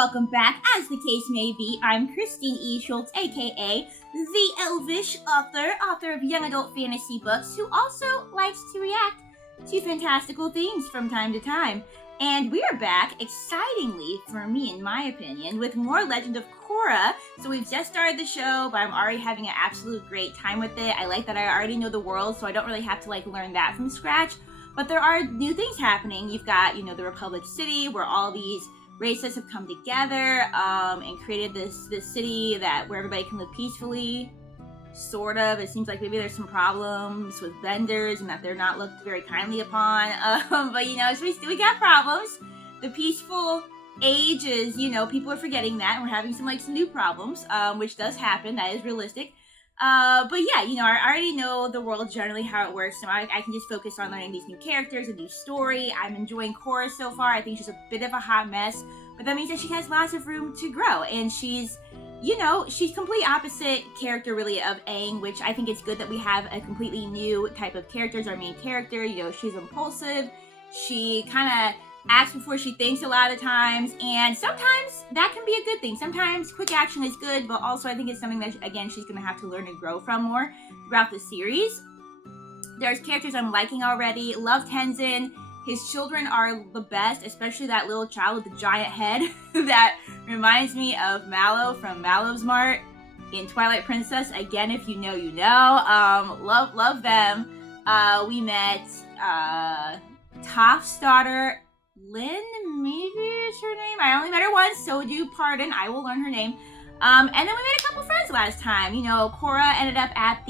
welcome back. As the case may be, I'm Christine E. Schulze, aka the Elvish author of young adult fantasy books, who also likes to react to fantastical things from time to time. And we are back, excitingly, for me, in my opinion, with more Legend of Korra. So we've just started the show, but I'm already having an absolute great time with it. I like that I already know the world, so I don't really have to learn that from scratch. But there are new things happening. You've got, the Republic City, where all these races have come together and created this city where everybody can live peacefully. Sort of. It seems like maybe there's some problems with vendors and that they're not looked very kindly upon. But we got problems. The peaceful age is, people are forgetting that, and we're having some new problems, which does happen. That is realistic. But yeah, I already know the world generally how it works, so I can just focus on learning these new characters, a new story. I'm enjoying Korra so far. I think she's a bit of a hot mess, but that means that she has lots of room to grow, and she's complete opposite character really of Aang, which I think it's good that we have a completely new type of character as our main character. She's impulsive. She kind of acts before she thinks a lot of times, and sometimes that can be a good thing. Sometimes quick action is good, but also I think it's something that, again, she's going to have to learn and grow from more throughout the series. There's characters I'm liking already. Love Tenzin. His children are the best, especially that little child with the giant head that reminds me of Mallow from Mallow's Mart in Twilight Princess. Again, if you know, you know. Love them. We met Toph's daughter, Lynn, maybe is her name. I only met her once, so do pardon. I will learn her name. And then we made a couple friends last time. Korra ended up at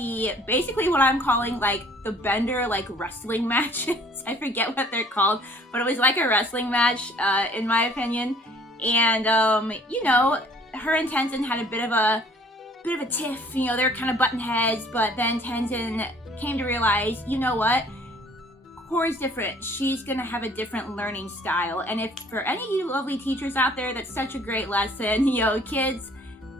basically what I'm calling the Bender wrestling matches. I forget what they're called, but it was like a wrestling match, in my opinion. And her and Tenzin had a bit of a tiff. They were kind of button heads, but then Tenzin came to realize, you know what? Korra's different. She's gonna have a different learning style, and if for any of you lovely teachers out there, that's such a great lesson. Kids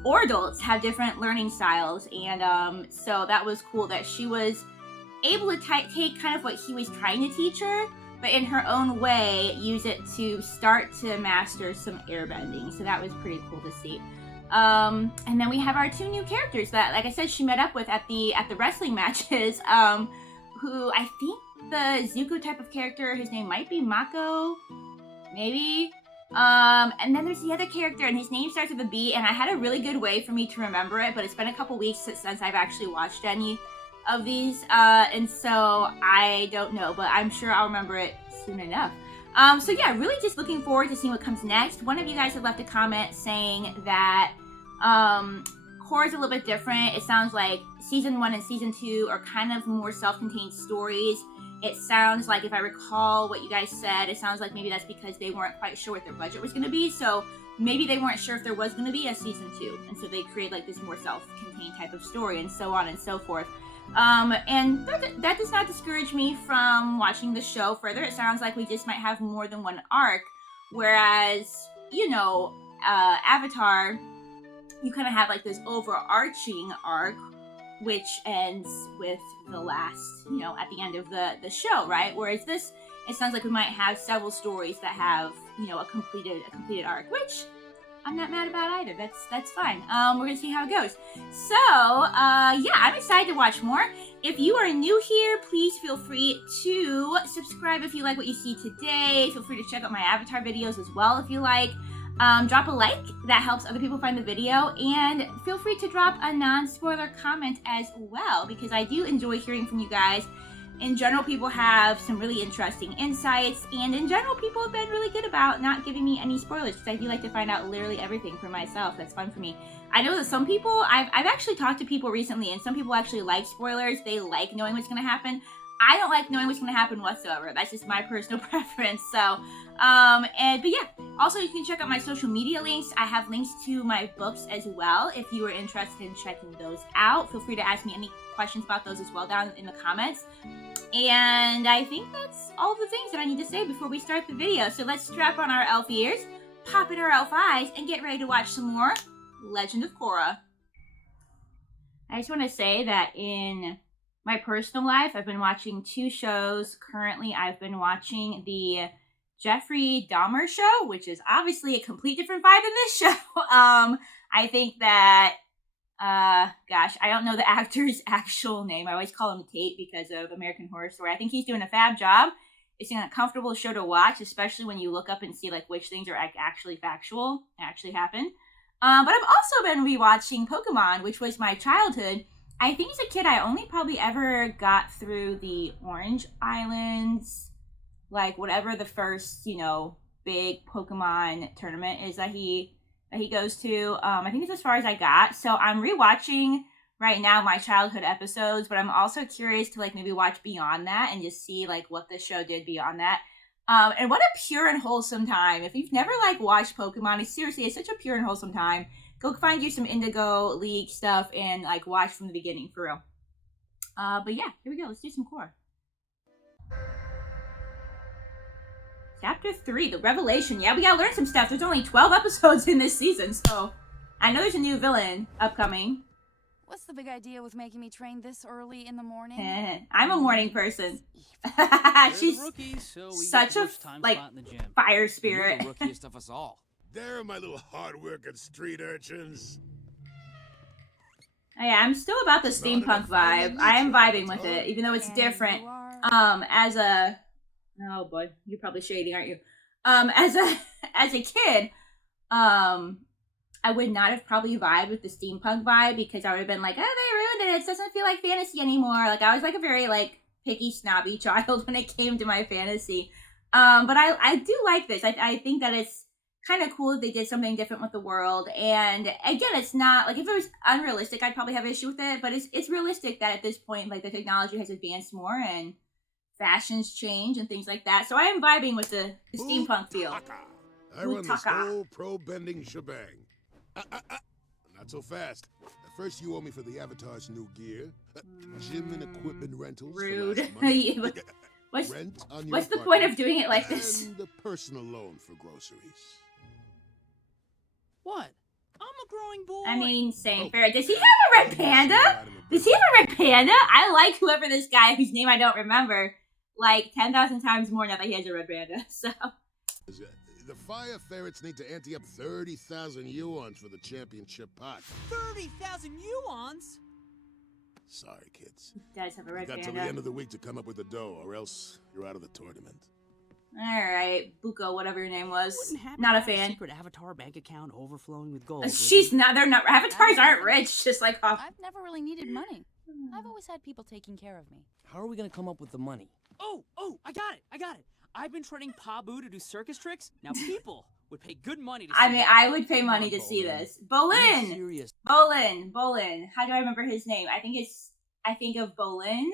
or adults have different learning styles, and so that was cool that she was able to take kind of what he was trying to teach her, but in her own way use it to start to master some airbending. So that was pretty cool to see. And then we have our two new characters that, like I said, she met up with at the wrestling matches, who I think the Zuko type of character, his name might be Mako, maybe. And then there's the other character, and his name starts with a B, and I had a really good way for me to remember it, but it's been a couple weeks since I've actually watched any of these, and so I don't know, but I'm sure I'll remember it soon enough. So yeah, really just looking forward to seeing what comes next. One of you guys had left a comment saying that Korra's a little bit different. It sounds like season 1 and season 2 are kind of more self-contained stories. It sounds like, if I recall what you guys said, it sounds like maybe that's because they weren't quite sure what their budget was going to be, so maybe they weren't sure if there was going to be a season 2, and so they created this more self-contained type of story, and so on and so forth. And that does not discourage me from watching the show further. It sounds like we just might have more than one arc, whereas, Avatar, you kind of have this overarching arc, which ends with the last, at the end of the show, right? Whereas this, it sounds like we might have several stories that have, a completed arc, which I'm not mad about either. That's fine. We're gonna see how it goes. So, yeah, I'm excited to watch more. If you are new here, please feel free to subscribe if you like what you see today. Feel free to check out my Avatar videos as well if you like. Drop a like, that helps other people find the video, and feel free to drop a non-spoiler comment as well, because I do enjoy hearing from you guys. In general, people have some really interesting insights, and in general, people have been really good about not giving me any spoilers, because I do like to find out literally everything for myself. That's fun for me. I know that some people, I've actually talked to people recently, and some people actually like spoilers. They like knowing what's going to happen. I don't like knowing what's going to happen whatsoever. That's just my personal preference. So, but yeah, also you can check out my social media links. I have links to my books as well. If you are interested in checking those out, feel free to ask me any questions about those as well down in the comments. And I think that's all the things that I need to say before we start the video. So let's strap on our elf ears, pop in our elf eyes, and get ready to watch some more Legend of Korra. I just want to say that in my personal life, I've been watching 2 shows. Currently, I've been watching the Jeffrey Dahmer show, which is obviously a complete different vibe than this show. I think that, gosh, I don't know the actor's actual name. I always call him Tate because of American Horror Story. I think he's doing a fab job. It's an uncomfortable show to watch, especially when you look up and see like which things are actually factual, actually happen. But I've also been rewatching Pokemon, which was my childhood. I think as a kid, I only probably ever got through the Orange Islands, like whatever the first, big Pokemon tournament is that he goes to. I think it's as far as I got. So I'm rewatching right now my childhood episodes, but I'm also curious to like maybe watch beyond that and just see like what the show did beyond that. And what a pure and wholesome time. If you've never like watched Pokemon, it's such a pure and wholesome time. Go find you some Indigo League stuff and like watch from the beginning for real. But yeah, here we go. Let's do some KORRA. Chapter 3, the Revelation. Yeah, we gotta learn some stuff. There's only 12 episodes in this season, so I know there's a new villain upcoming. What's the big idea with making me train this early in the morning? I'm a morning person. She's rookies, so such a fire spirit. You're the rookiest of us all. They're my little hard-working street urchins. Oh, yeah, I'm still about the steampunk vibe. I am vibing with it, even though it's different. As a oh boy, you're probably shady, aren't you? As a kid, I would not have probably vibed with the steampunk vibe because I would have been like, oh, they ruined it. It doesn't feel like fantasy anymore. Like I was like a very like picky, snobby child when it came to my fantasy. But I do like this. I think that it's kind of cool that they did something different with the world. And again, it's not like if it was unrealistic, I'd probably have an issue with it. But it's realistic that at this point, like the technology has advanced more and fashions change and things like that. So I am vibing with the steampunk feel. I run this whole pro-bending shebang. Not so fast. At first you owe me for the Avatar's new gear, gym and equipment rentals. Rude. What's what's the point of doing it like this? And the personal loan for groceries. What? I'm a growing boy. I mean, same fair. Does he have a red panda? Does he have a red panda? I like whoever this guy whose name I don't remember like 10,000 times more now that he has a red panda. So. The fire ferrets need to ante up 30,000 yuans for the championship pot. 30,000 yuans? Sorry, kids. He does have a red Got panda. till the end of the week to come up with the dough, or else you're out of the tournament. Alright, Buko, whatever your name was. Not a fan. Secret Avatar bank account overflowing with gold. She's not, they're not, avatars aren't rich, just like off. I've never really needed money. I've always had people taking care of me. How are we gonna come up with the money? Oh, I got it. I've been training Pabu to do circus tricks. Now people would pay good money to see that. I would pay money to see this. Bolin! Bolin. How do I remember his name? I think of Bolin.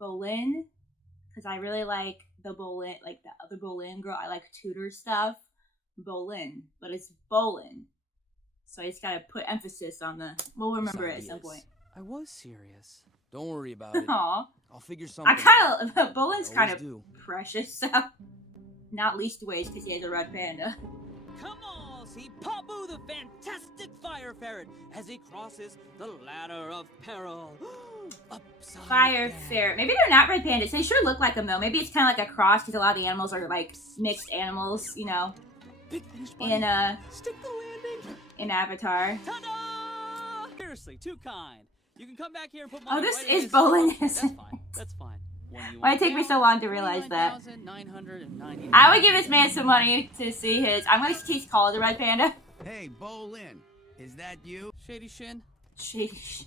Because I really like the Bolin, like the other Bolin girl. I like tutor stuff. Bolin. But it's Bolin. So I just gotta put emphasis on the, we'll remember it at some point. I was serious. Don't worry about it. Aw. I'll figure something out. Bolin's kind of precious, so. Not least ways because he has a red panda. Come on, see Pabu the fantastic fire ferret as he crosses the ladder of peril. Fire ferret. Maybe they're not red pandas. They sure look like them though. Maybe it's kind of like a cross because a lot of the animals are like mixed animals, you know. Big finish, stick the landing. In Avatar. Ta-da! Seriously, too kind. You can come back here and put money. Oh, this right is in Bolin. That's fine. Why did it take me so long to realize that? I would give this man some money to see his. I'm going to teach call the red panda. Hey, Bolin, is that you? Shady Shin. Sheesh.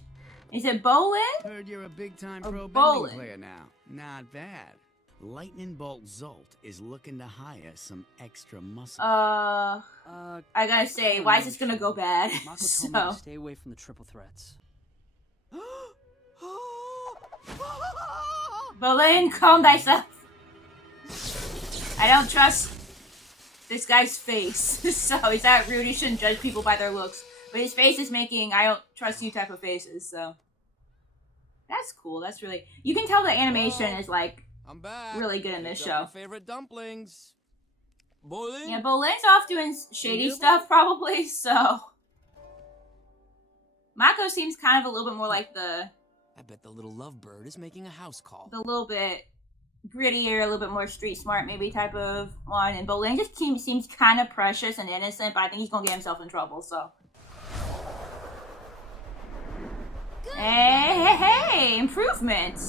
Is it Bolin? Heard you're a big-time pro Bolin bending player now. Not bad. Lightning Bolt Zolt is looking to hire some extra muscle. I gotta say, why is this gonna go bad? Mako told me to stay away from the triple threats. Bolin, calm thyself. I don't trust this guy's face. So he's that rude, he shouldn't judge people by their looks. But his face is making I don't trust you type of faces, so. That's cool, that's really, you can tell the animation is like, I'm back. really good in this show. My favorite dumplings. Bolin? Yeah, Bolin's off doing shady stuff probably, so. Mako seems kind of a little bit more like the I bet the little lovebird is making a house call. the little bit grittier, a little bit more street smart maybe type of one. And Bolin just seems kind of precious and innocent, but I think he's gonna get himself in trouble, so. Hey, improvement.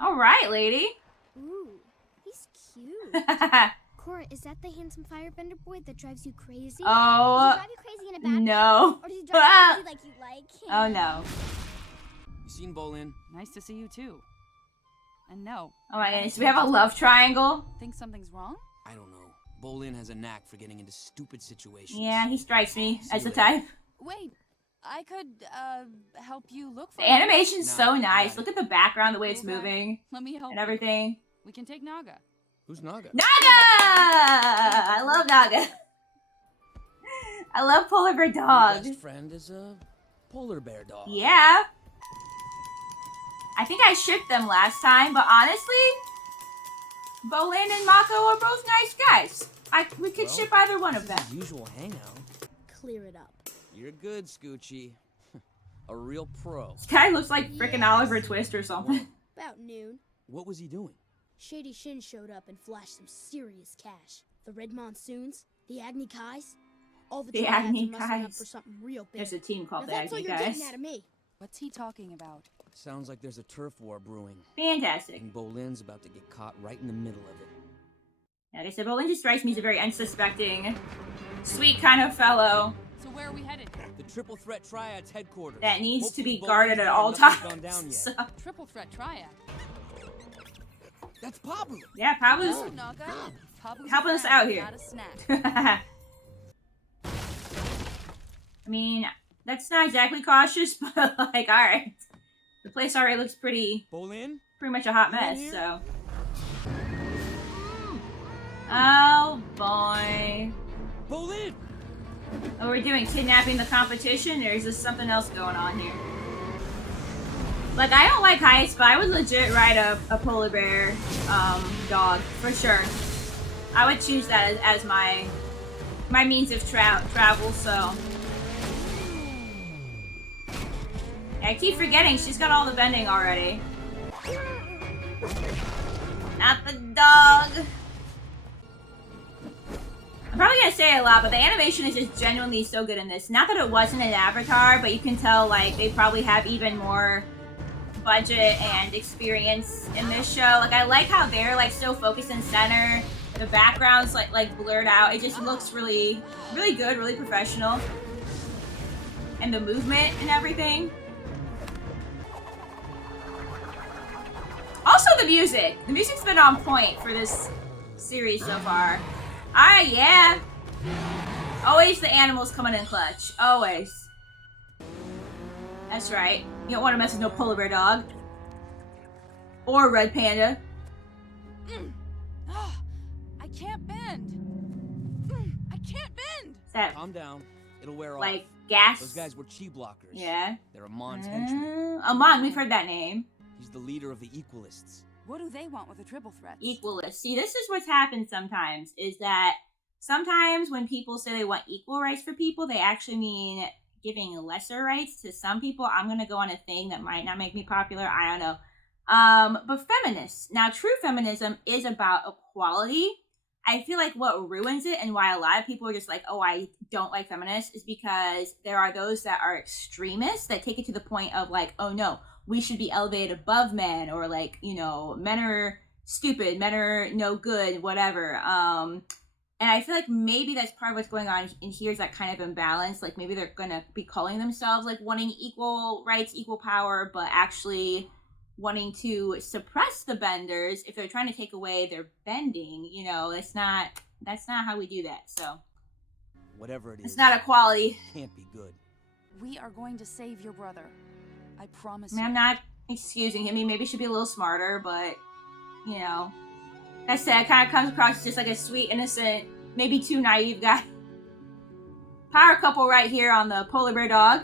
All right, lady. Ooh, he's cute. Korra, is that the handsome firebender boy that drives you crazy? Oh, does he drive you crazy in a bad way? no. Or does he drive you crazy like you like him? Oh, no. You seen Bolin? Nice to see you too. And no. Oh my goodness, do we have a love triangle? Think something's wrong? I don't know. Bolin has a knack for getting into stupid situations. Yeah, he strikes me as the later. type. Wait, I could help you look for The him. animation's No, so I nice. got Look it. at the background, the way it's Okay. moving Let me help and you. everything. We can take Naga. Who's Naga? Naga! I love Naga. I love polar bear Your dogs. best friend is a polar bear dog. Yeah. I think I shipped them last time, but honestly, Bolin and Mako are both nice guys. We could Well, ship either one of them. This is usual hangout. Clear it up. You're good, Scoochie. A real pro. This guy looks like frickin' Oliver Twist or something. About noon, What was he doing? Shady Shin showed up and flashed some serious cash. The Red Monsoons, the Agni Kais, all the The triads Agni are mustering up Kais. for something real big. There's a team Now called the that's all Agni you're guys. getting out of me. What's he talking about? Sounds like there's a turf war brewing. Fantastic. And Bolin's about to get caught right in the middle of it. Like I said, Bolin just strikes me as a very unsuspecting, sweet kind of fellow So where are we headed? The Triple Threat Triad's headquarters. that needs to Hopefully be Bolin's guarded at there all and nothing's gone down times. yet. So, Triple threat triad. That's Pablo. yeah, Pablo's Oh, Naga. Pablo's helping a us friend, out here. Not a snack. I mean, that's not exactly cautious, but like, alright. The place already looks pretty Bolin? much a hot You in mess, here? so. Oh boy. Bolin! Oh, we're doing kidnapping the competition, or is this something else going on here? Like, I don't like heights, but I would legit ride a polar bear dog, for sure. I would choose that as my means of travel, so. I keep forgetting she's got all the bending already. Not the dog. I'm probably gonna say it a lot, but the animation is just genuinely so good in this. Not that it wasn't an Avatar, but you can tell like they probably have even more budget and experience in this show. Like I like how they're like so focused in center. The background's like blurred out. It just looks really, really good, really professional. And the movement and everything. Also the music. The music's been on point for this series so far. Alright, yeah. Always the animals coming in clutch. Always. That's right. You don't want to mess with no polar bear dog. Or red panda. I can't bend. I can't bend. Is that Calm down. It'll wear off. like gas? Those guys were chi blockers. Yeah. They're Amon's henchmen. Amon, we've heard that name. He's the leader of the Equalists. What do they want with the triple threats? Equalist. See, this is what's happened sometimes, is that sometimes when people say they want equal rights for people, they actually mean giving lesser rights to some people. I'm going to go on a thing that might not make me popular. I don't know. But feminists. Now, true feminism is about equality. I feel like what ruins it and why a lot of people are just like, oh, I don't like feminists is because there are those that are extremists that take it to the point of like, oh no, we should be elevated above men, or like, you know, men are stupid, men are no good, whatever. And I feel like maybe that's part of what's going on in here is that kind of imbalance. Like maybe they're going to be calling themselves like wanting equal rights, equal power, but actually wanting to suppress the benders if they're trying to take away their bending. You know, that's not how we do that. So Whatever it is. it's not equality. Can't be good. We are going to save your brother. I promise I mean, you. I'm not excusing him. He maybe should be a little smarter, but, you know. Like I said, it kind of comes across as just like a sweet, innocent, maybe too naive guy. Power couple right here on the polar bear dog.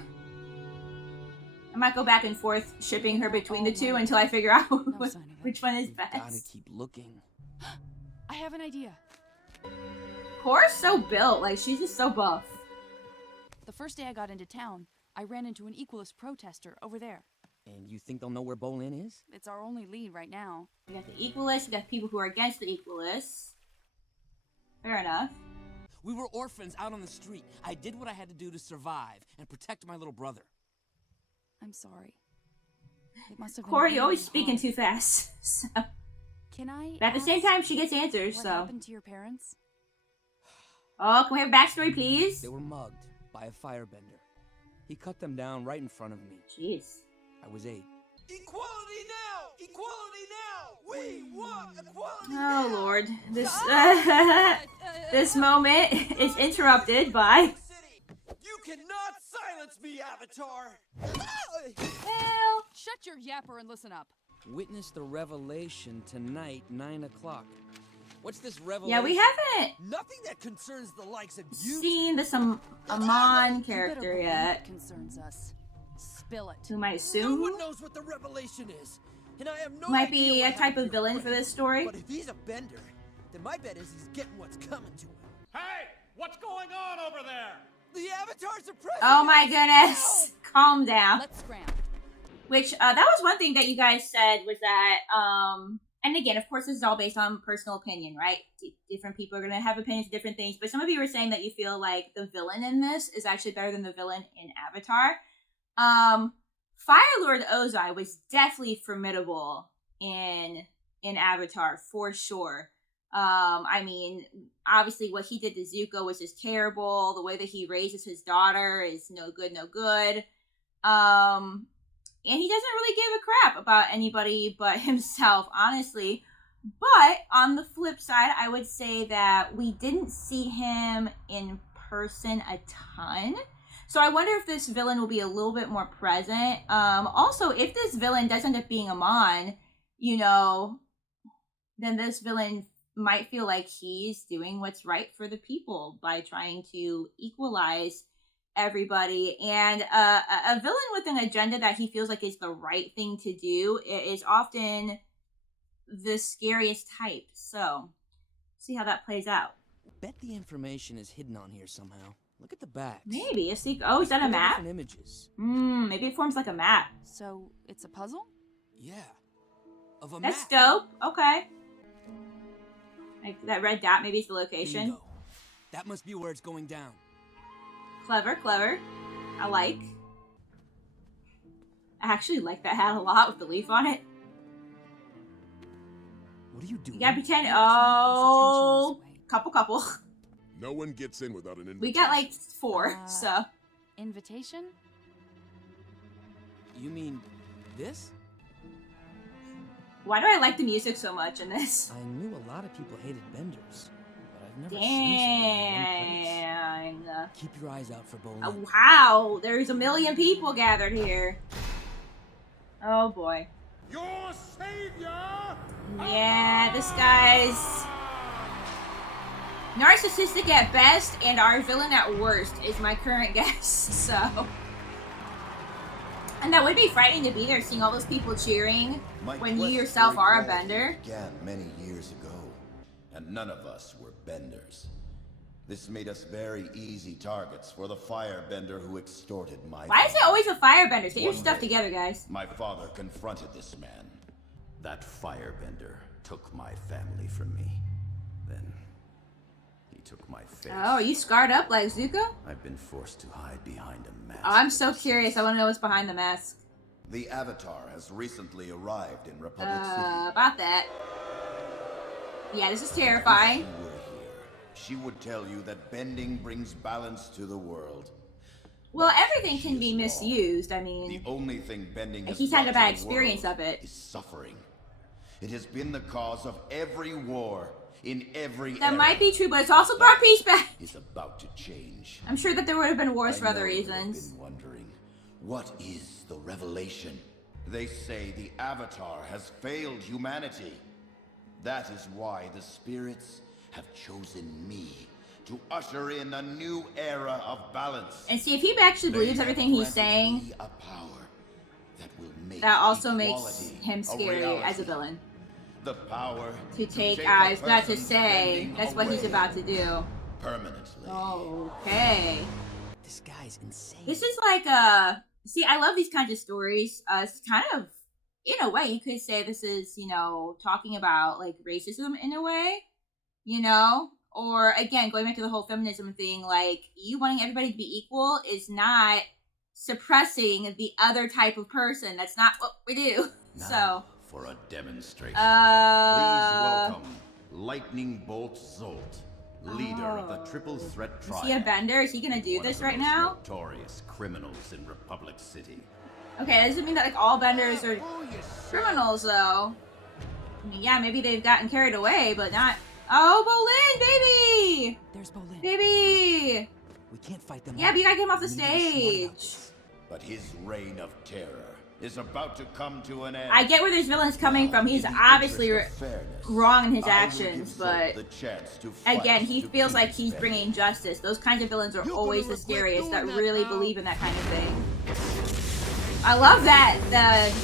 I might go back and forth shipping her between the two until I figure out No sign of it. which one is We've gotta best. keep looking. I have an idea. Korra's so built. Like, she's just so buff. The first day I got into town, I ran into an equalist protester over there. And you think they'll know where Bolin is? It's our only lead right now. We got the Equalists, we got people who are against the Equalists. Fair enough. We were orphans out on the street. I did what I had to do to survive and protect my little brother. I'm sorry. It must have been Korra, really you're always hard. speaking too fast. So. Can I But at the same ask time, she gets answers, what so. happened to your parents? Oh, can we have a backstory, please? They were mugged by a firebender. He cut them down right in front of me. Jeez. I was 8. Equality now! Equality now! We want equality Oh Lord, this moment is interrupted by. City! You cannot silence me, Avatar! Well, Shut your yapper and listen up. Witness the revelation tonight, 9 o'clock. What's this revelation? yeah, we haven't Nothing that concerns the likes of you. seen this Amon You better character believe yet. it concerns us. Spill it. Who might No assume one knows what the revelation is, and I have no might idea be what a type happened of here. villain for this story. But if he's a bender, then my bet is he's getting what's coming to him. Hey, what's going on over there? The Avatars are present! Oh my goodness, calm down. Let's scram. Which that was one thing that you guys said was that and again, of course, this is all based on personal opinion, right? Different people are gonna have opinions of different things, but some of you were saying that you feel like the villain in this is actually better than the villain in Avatar. Fire Lord Ozai was definitely formidable in Avatar for sure. I mean, obviously what he did to Zuko was just terrible. The way that he raises his daughter is no good, no good. And he doesn't really give a crap about anybody but himself, honestly. But on the flip side, I would say that we didn't see him in person a ton. So I wonder if this villain will be a little bit more present. Also, if this villain does end up being Amon, you know, then this villain might feel like he's doing what's right for the people by trying to equalize everybody. And a villain with an agenda that he feels like is the right thing to do is often the scariest type. So, see how that plays out. Bet the information is hidden on here somehow. Look at the back. Maybe a secret. Oh, is that a map? Different images. Maybe it forms like a map. So, it's a puzzle? Yeah. Of a That's map. dope. Okay. Like that red dot maybe is the location. Bingo. That must be where it's going down. Clever, clever. I like. I actually like that hat a lot with the leaf on it. What are you doing? You gotta pretend. Attention Oh, this way. couple. No one gets in without an invitation. We got like 4, so. Invitation? You mean this? Why do I like the music so much in this? I knew a lot of people hated benders, but I've never seen someone in one place. Dang. Keep your eyes out for Bolin. Wow, there's a million people gathered here. Oh boy. Your savior! Yeah, this guy's narcissistic at best and our villain at worst is my current guess, so. And that would be frightening to be there seeing all those people cheering when you yourself are a bender. Began many years ago, and none of us were benders. This made us very easy targets for the firebender who extorted my Why is it always a firebender? Get your One stuff day, together, guys. My father confronted this man. That firebender took my family from me. Then he took my face. Oh, are you scarred up like Zuko? I've been forced to hide behind a mask. Oh, I'm so curious. I want to know what's behind the mask. The Avatar has recently arrived in Republic City. About that. Yeah, this is terrifying. If she were here, she would tell you that bending brings balance to the world. Well, everything can She be is wrong. misused. I The mean, only thing bending has he's had a brought bad to the experience world of it. is suffering. It has been the cause of every war in every that era. might be true, but it's also brought peace back. Is about to change. I'm sure that there would have been wars for I other know you have reasons. been wondering, what is the revelation? They say the Avatar has failed humanity. That is why the spirits have chosen me to usher in a new era of balance. And see, if he actually They believes have everything he's granted saying, me a power that will make that also makes equality him a scary reality. as a villain. The power To take, a I was about to person's say, bending that's what he's away about to do. permanently. Okay. This guy's insane. This is like a See, I love these kinds of stories. It's kind of, in a way, you could say this is, you know, talking about like racism in a way, you know, or again, going back to the whole feminism thing, like you wanting everybody to be equal is not suppressing the other type of person. That's not what we do. Now, So for a demonstration, please uh, welcome Lightning Bolt Zolt, leader of the Triple Threat is Triad. he a bender? Is he gonna do one this of the right most now? Notorious criminals in Republic City. Okay, that doesn't mean that like all benders are criminals though. I mean, yeah, maybe they've gotten carried away, but not. Oh, Bolin, baby! There's Bolin. Baby! We can't fight them. Yeah, all. but you gotta get him off the We need to be smart about stage. this. But his reign of terror is about to come to an end. I get where this villain's coming from. He's In the obviously interest of fairness, wrong in his I will actions, give but Zolt the chance to fight again, he to feels keep like his he's vengeance. bringing justice. Those kinds of villains are You're always gonna the regret scariest that doing that, really pal. believe in that kind of thing. I love that.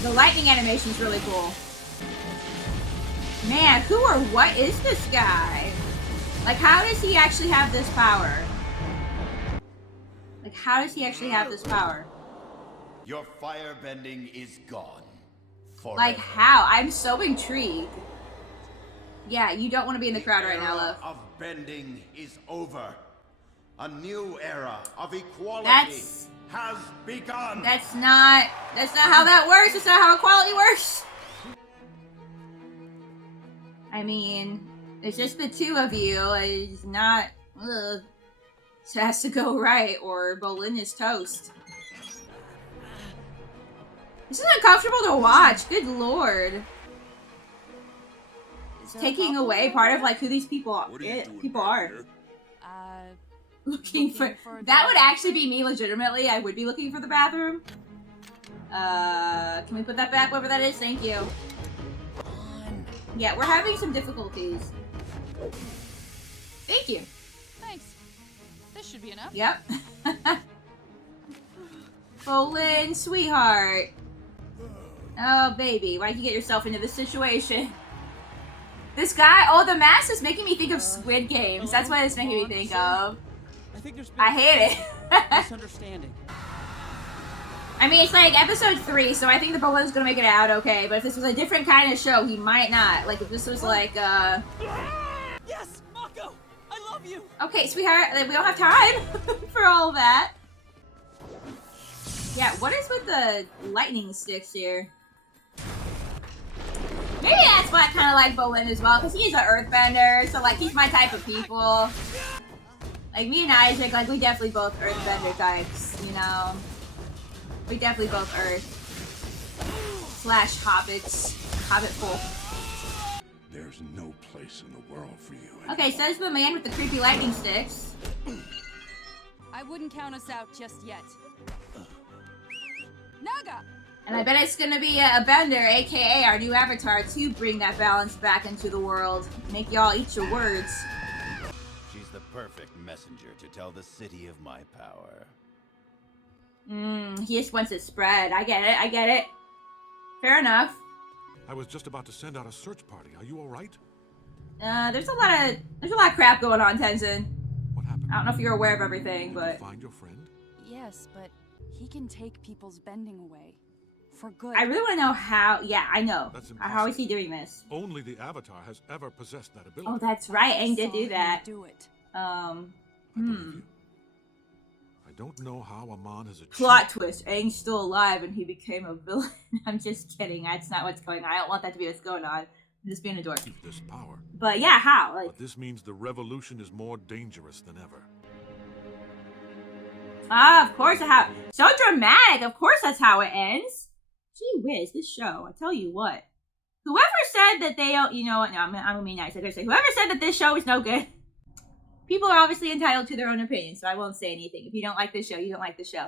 The lightning animation's really cool. Man, who or what is this guy? Like, how does he actually have this power? Like, how does he actually have this power? Your firebending is gone. Forever. Like, how? I'm so intrigued. Yeah, you don't want to be in the crowd right now, Era love. of bending is over. A new era of equality That's- has begun. That's not how that works. That's not how equality works. I mean, it's just the two of you. It's not, it has to go right or Bolin is toast. This is uncomfortable to watch. Good lord. It's taking away part of like who these people are. Uh, Looking for for that the would actually be me legitimately. I would be looking for the bathroom. Can we put that back wherever that is? Thank you. Yeah, we're having some difficulties. Thank you. thanks. This should be enough. Yep. Bolin, sweetheart. Oh, baby, why'd you get yourself into this situation? This guy, oh, the mask is making me think of Squid Games. That's what it's making me think of. I think there's been I hate it. misunderstanding. I mean, it's like episode 3, so I think the Bolin's gonna make it out okay, but if this was a different kind of show, he might not. Like, if this was like, Yes, Mako, I love you. okay, sweetheart, like, we don't have time for all that. Yeah, what is with the lightning sticks here? Maybe that's why I kind of like Bolin as well, because he's an earthbender, so, like, he's my type of people. Like, me and Isaac, like, we definitely both earthbender types, you know? We definitely both earth. / hobbits. Hobbitful. There's no place in the world for you. Okay, says the man with the creepy lightning sticks. I wouldn't count us out just yet. Naga! And I bet it's gonna be a bender, aka our new avatar, to bring that balance back into the world. Make y'all eat your words. She's the perfect messenger to tell the city of my power. He just wants it spread. I get it. Fair enough. I was just about to send out a search party. Are you all right? There's a lot of crap going on, Tenzin. What happened? I don't know if you're aware of everything, Did but you find your friend? Yes, but he can take people's bending away. For good. I really want to know how. Yeah, I know. That's How is he doing this? Only the Avatar has ever possessed that ability. Oh, that's right. Aang did Saw do him that. Do it. I believe you. I don't know how Amon has achieved. Plot twist. Aang's still alive and he became a villain. I'm just kidding. That's not what's going on. I don't want that to be what's going on. I'm just being a dork. This power. But yeah, how? Like, But this means the revolution is more dangerous than ever. of course how. So dramatic. Of course that's how it ends. Gee whiz, this show. I tell you what. Whoever said that they don't, you know what? No, I'm gonna be nice. I'm gonna say whoever said that this show is no good. People are obviously entitled to their own opinion, so I won't say anything. If you don't like this show, you don't like the show.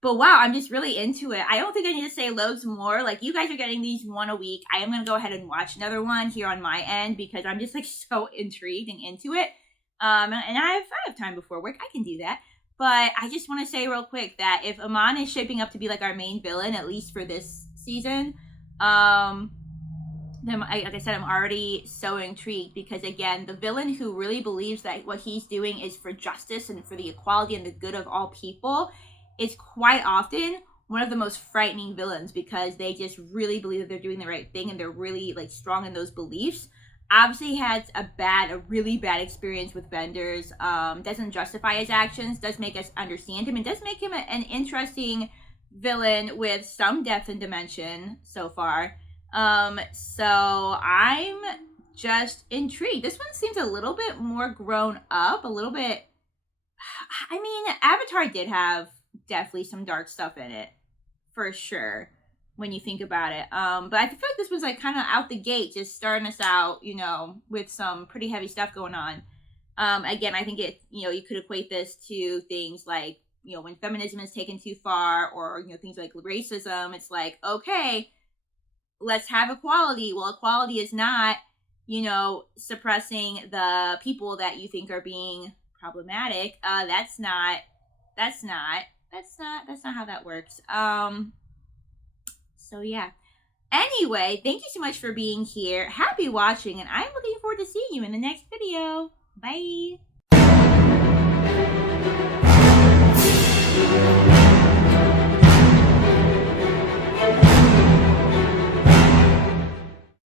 But wow, I'm just really into it. I don't think I need to say loads more. Like, you guys are getting these one a week. I am gonna go ahead and watch another one here on my end because I'm just like so intrigued and into it. And I have time before work. I can do that. But I just want to say real quick that if Amon is shaping up to be like our main villain, at least for this season, then like I said, I'm already so intrigued because again, the villain who really believes that what he's doing is for justice and for the equality and the good of all people is quite often one of the most frightening villains because they just really believe that they're doing the right thing and they're really like strong in those beliefs. Obviously had a really bad experience with Benders. Doesn't justify his actions, does make us understand him, and does make him an interesting villain with some depth and dimension so far. So I'm just intrigued. This one seems a little bit more grown up, a little bit. I mean, Avatar did have definitely some dark stuff in it, for sure, when you think about it. But I feel like this was like kind of out the gate, just starting us out, you know, with some pretty heavy stuff going on. Again, I think it, you know, you could equate this to things like, you know, when feminism is taken too far, or, you know, things like racism. It's like, okay, let's have equality. Well, equality is not, you know, suppressing the people that you think are being problematic. That's not how that works. So yeah. Anyway, thank you so much for being here. Happy watching, and I'm looking forward to seeing you in the next video. Bye.